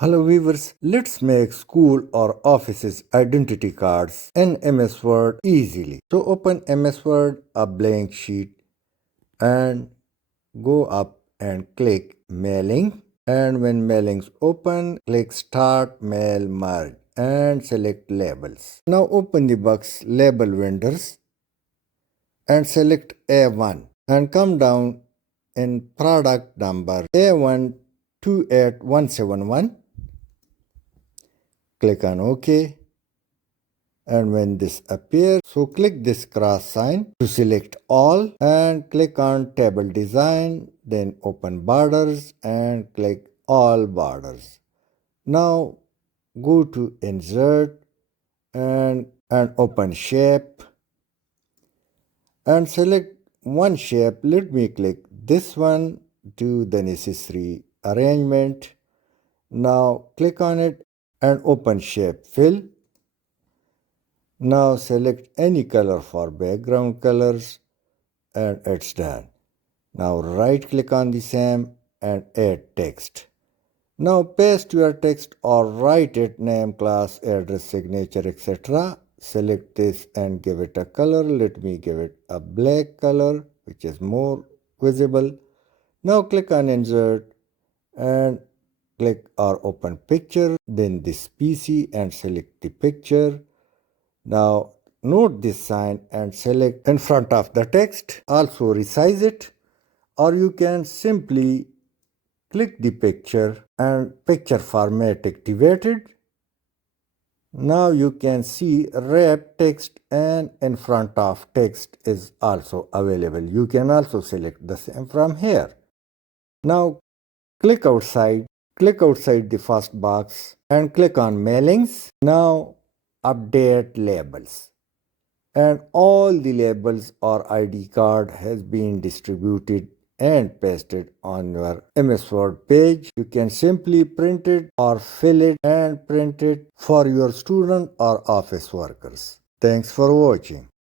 Hello viewers, let's make school or office's identity cards in MS Word easily. So open MS Word, a blank sheet, and go up and click mailing. And when mailings open, click start mail merge and select labels. Now open the box label vendors and select A1 and come down in product number A1 28171. Click on OK, and when this appears, so click this cross sign to select all and click on table design, then open borders and click all borders. Now go to insert and open shape and select one shape. Let me click this one, do the necessary arrangement. Now click on it and open shape fill. Now select any color for background colors and it's done. Now right click on the same and add text. Now paste your text or write it name, class, address, signature, etc. Select this and give it a color. Let me give it a black color which is more visible. Now click on insert and click or open picture, then this PC and select the picture. Now note this sign and select in front of the text. Also resize it, or you can simply click the picture and picture format activated. Now you can see wrap text and in front of text is also available. You can also select the same from here. Now click outside the first box and click on mailings. Now update labels. And all the labels or ID card has been distributed and pasted on your MS Word page. You can simply print it or fill it and print it for your student or office workers. Thanks for watching.